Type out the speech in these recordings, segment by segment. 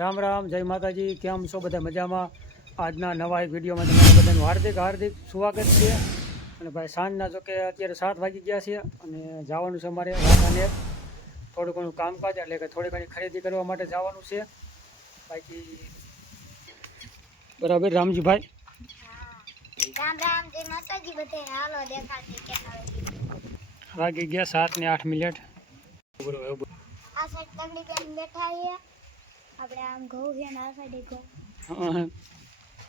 રામ રામ, જય માતાજી. કેમ છો બધા? મજામાં? આજના નવા એક વિડીયોમાં તમારા બધાનું હાર્દિક હાર્દિક સ્વાગત છે. અને ભાઈ સાંજના જો કે અત્યારે 7 વાગી ગયા છે અને જવાનું છે અમારે વાંકાનેર. થોડું ઘણું કામકાજ એટલે કે થોડી ઘણી ખરીદી કરવા માટે જવાનું છે. બાકી બરાબર રામજીભાઈ. રામ રામ, જય માતાજી. બધે હાલો દેખાડતી કે વાગી ગયા 7 ને 8 મિનિટ. આ સાઈડ તગડી બેન બેઠા છે. આપણે આમ ઘઉં છે ને આ સાઈડ ઘઉં.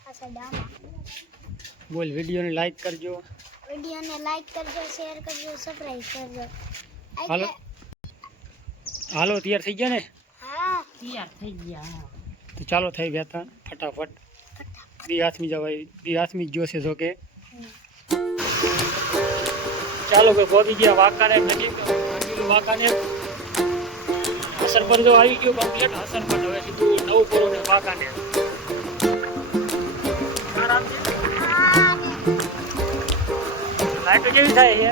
આ સાઈડ આમ. બોલ, વિડીયોને લાઈક કરજો. વિડીયોને લાઈક કરજો, શેર કરજો, સબસ્ક્રાઇબ કરજો. હાલો હાલો, તૈયાર થઈ ગયા ને? હા, તૈયાર થઈ ગયા. તો ચાલો થઈ ગયા હતા ફટાફટ. બી હાથમી જવાય, બી હાથમી જોશે જો કે. ચાલો ભાઈ, પહોંચી ગયા વાંકાનેર નજીક. વાંકાનેર હસન પર જો આવી ગયો કમ્પ્લીટ. હસન પર હવે સીધું નવું પૂરું ને વાંકાનેર. લાઈટ કેવી થાય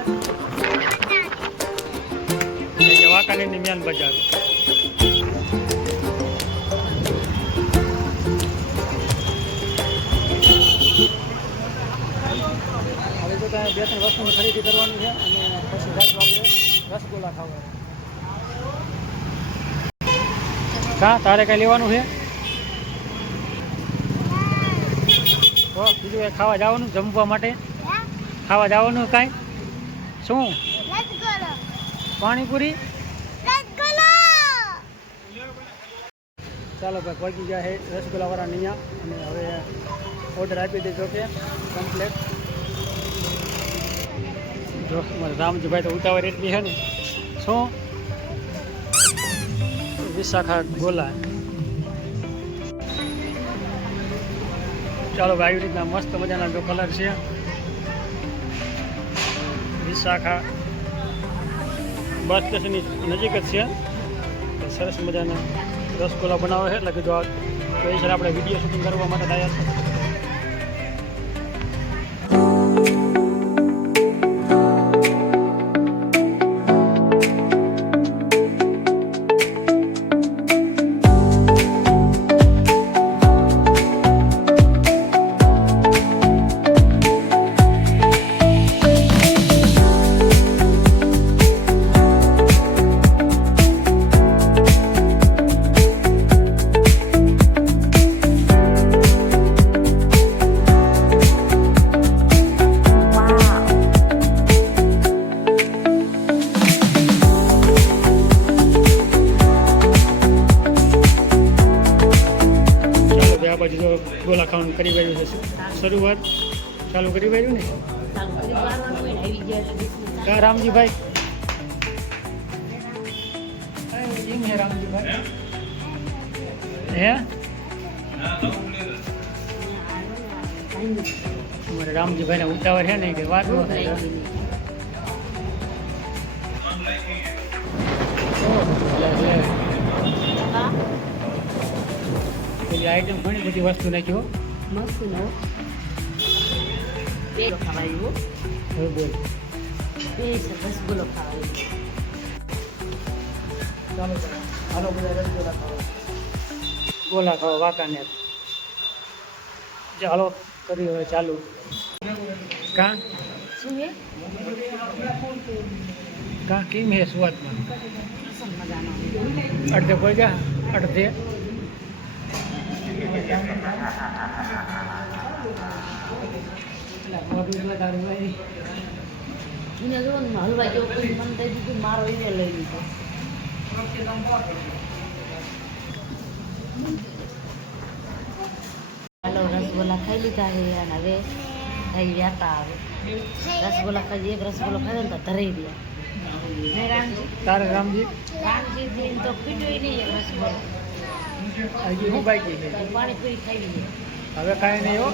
છે વાંકાનેર ની મેન બજાર. હવે તો ત્યાં 2-3 વસ્તુની ખરીદી કરવાની છે અને પછી જાજુ આપણે રસગુલ્લા ખાવા. કા તારે કઈ લેવાનું છે? બીજું કઈ ખાવા જવાનું જમવા માટે? ખાવા જવાનું કાંઈ? શું? પાણીપુરી? ચાલો ભાઈ, પહોંચી ગયા છે રસગુલ્લાવાળા અહીંયા અને હવે ઓર્ડર આપી દેજો કે કમ્પ્લેટ. જો મારા રામજીભાઈ તો ઉતાવળ એટલી છે ને. શું? વિશાખા ગોલા. ચાલો ભાઈ, આવી રીતના મસ્ત મજાના જો કલર છે. વિશાખા બસ સ્ટેશનની નજીક જ છે. સરસ મજાના રસગુલ્લા બનાવે છે એટલે કીધું આ સ્પેશિયલ આપણે વિડીયો શૂટિંગ કરવા માટે આવ્યા છે. બાજુ તો ગોલા ખાવાનું કરી વાળ્યું છે. શરૂઆત ચાલુ કરી વાળ્યું ને. કા રામજીભાઈ? એમ હે રામજીભાઈ? હે અમારે રામજીભાઈને ઉતાવળ છે ને કે વાત ન થાય. આઈટમ ઘણી બધી વસ્તુ નાખ્યો. મસ્ત નો પેટ ખાવાયું. હવે બોલ. રસગુલ્લો ખાવાયું. ચાલો હાલો બધા રસગુલ્લા ખાવા. ગોલા ખાવા વાંકાનેર. ચાલો કરી હવે ચાલુ. કા શું હે? કા કેમ હે સ્વાદમાં? મજાનો. અડધે કોઈ જા અડધે. એને જો ને હલવા જેવું કોઈ મન થઈ દીધું, મારો એને લઈ લીધો. હાલો, રસગુલ્લા ખાઈ લીધા છે અને હવે થઈ વ્યાતા. આવે રસગુલ્લા ખાઈ, એક રસગુલ્લો ખાઈ ને તો ધરાઈ દે. તારે રામજી રામજી તો પીટું નહીં એક રસગુલ્લો. હજી હું બાકી છે? પાણીપુરી ખાઈ લઈએ. હવે કાંઈ નહીં હો.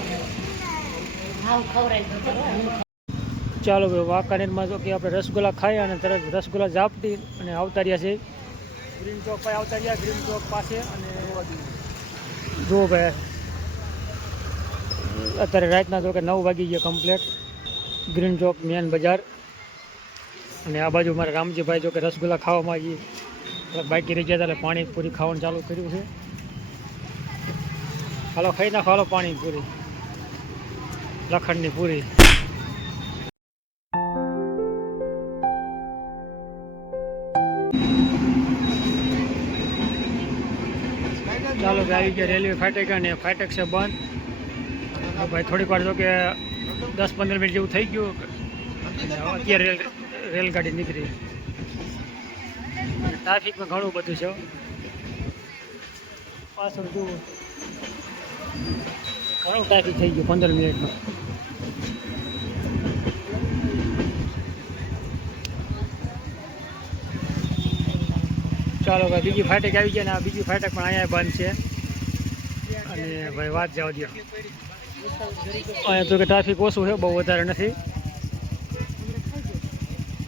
હાવ ખવડાવી દીધું. ચાલો ભાઈ, વાંકાનેરમાં જો કે આપણે રસગુલ્લા ખાઈ અને તરત રસગુલ્લા ઝાપટી અને આવતા રહ્યા છે ગ્રીન ચોક પાસે. આવતા રહ્યા ગ્રીન ચોક પાસે અને જો ભાઈ અત્યારે રાતના જો કે 9 વાગી ગયા કમ્પ્લેટ. ગ્રીન ચોક મેન બજાર. અને આ બાજુ મારા રામજીભાઈ જો કે રસગુલ્લા ખાવામાં બાકી રહી ગયા હતા એટલે પાણીપુરી ખાવાનું ચાલુ કર્યું છે. હાલો ખાઈ નાખો, હાલો પાણી પૂરી, લખણની પૂરી. ચાલો ભાઈ આવી ગયા રેલવે ફાટક અને ફાટક છે બંધ. ભાઈ થોડીક વાર જો કે 10-15 મિનિટ જેવું થઈ ગયું. અત્યારે રેલગાડી નીકળી. ટ્રાફિકમાં ઘણું બધું છે પાછળ જુઓ, ઘણું ટ્રાફિક થઈ ગયું 15 મિનિટમાં. ચાલો ભાઈ બીજી ફાટક આવી ગયા ને આ બીજી ફાટક પણ અહીંયા બંધ છે. અને ભાઈ વાત જવા દો, અહીંયા તો કે ટ્રાફિક ઓછું છે, બહુ વધારે નથી.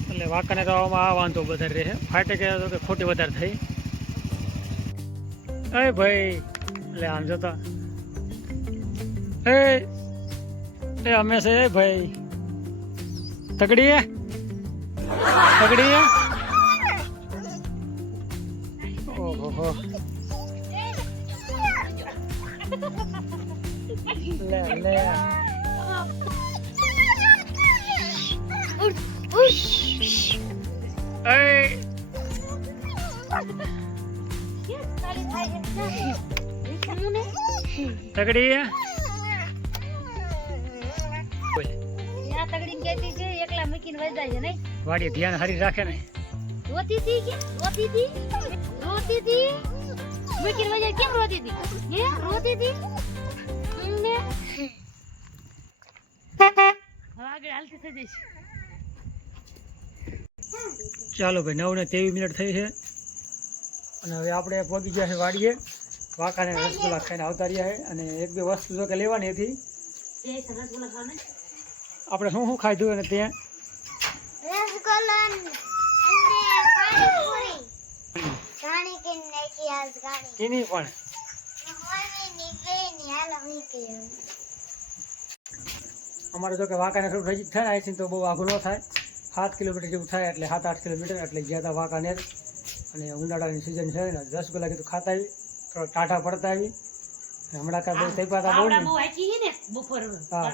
એટલે વાંકાને તો આ વાંધો વધારે રહે. ફાટક તો કે ખોટી વધારે થઈ. એ ભાઈ એટલે આમ જોતા એ અમે છે ભાઈ તકડી ઓહો લે તગડી એકલા મૂકીને વજાય છે નહીં. વાડી ધ્યાન હારી રાખે ને. રોતી હતી મૂકીને વજાય. કેમ રોતી હતી? રોતી હતી. હવે આગળ હાલતી થઈ જઈશ. ચાલો ભાઈ 9:23 મિનિટ થઈ છે અને હવે આપણે પહોંચી ગયા છે વાડીએ. વાંકાને રસગુલ્લા ખાઈને આવતા રહ્યા છે. અને 1-2 વસ્તુ જો કે લેવાની હતી. આપણે શું ખાધું અને ત્યાં રસગુલ્લા અને પાણીપુરી ગાણી કે નાખી આજ ગાણી એની પણ મમ્મીની બેની હાલો મીકી અમારે જો કે વાંકાને થોડું નજીક થાય ને અહીંથી તો બહુ આઘું ન થાય. 7 કિલોમીટર જેવું થાય, એટલે 7-8 કિલોમીટર. એટલે ગયા હતા વાંકાનેર અને ઉનાળાની સિઝન છે ને રસગુલ્લા કીધું ખાતા આવી, થોડા ટાઢા પડતા આવી. હમણાં કાંઈ બહુ થઈ પાતા બહુ નહીં. હા,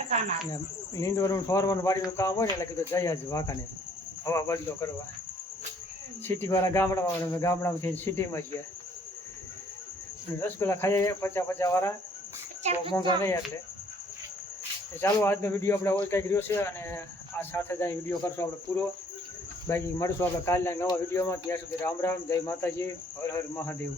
લીંદવાનું ફોરવાનું વાડીનું કામ હોય ને એટલે કીધું જઈ આજ વાંકાને હવા બદલો કરવા. સિટીવાળા ગામડામાંથી સિટીમાં ગયા અને રસગુલ્લા ખાઈએ 50 વાળા, મોંઘા નહીં. એટલે ચાલો આજનો વિડીયો આપણે રોજ કંઈક રહ્યો છે અને આ સાથે જ અહીં વિડીયો કરશું આપણે પૂરો. બાકી મળશું આપણે કાલના નવા વિડીયોમાં. ત્યાં સુધી રામ રામ, જય માતાજી, હર હર મહાદેવ.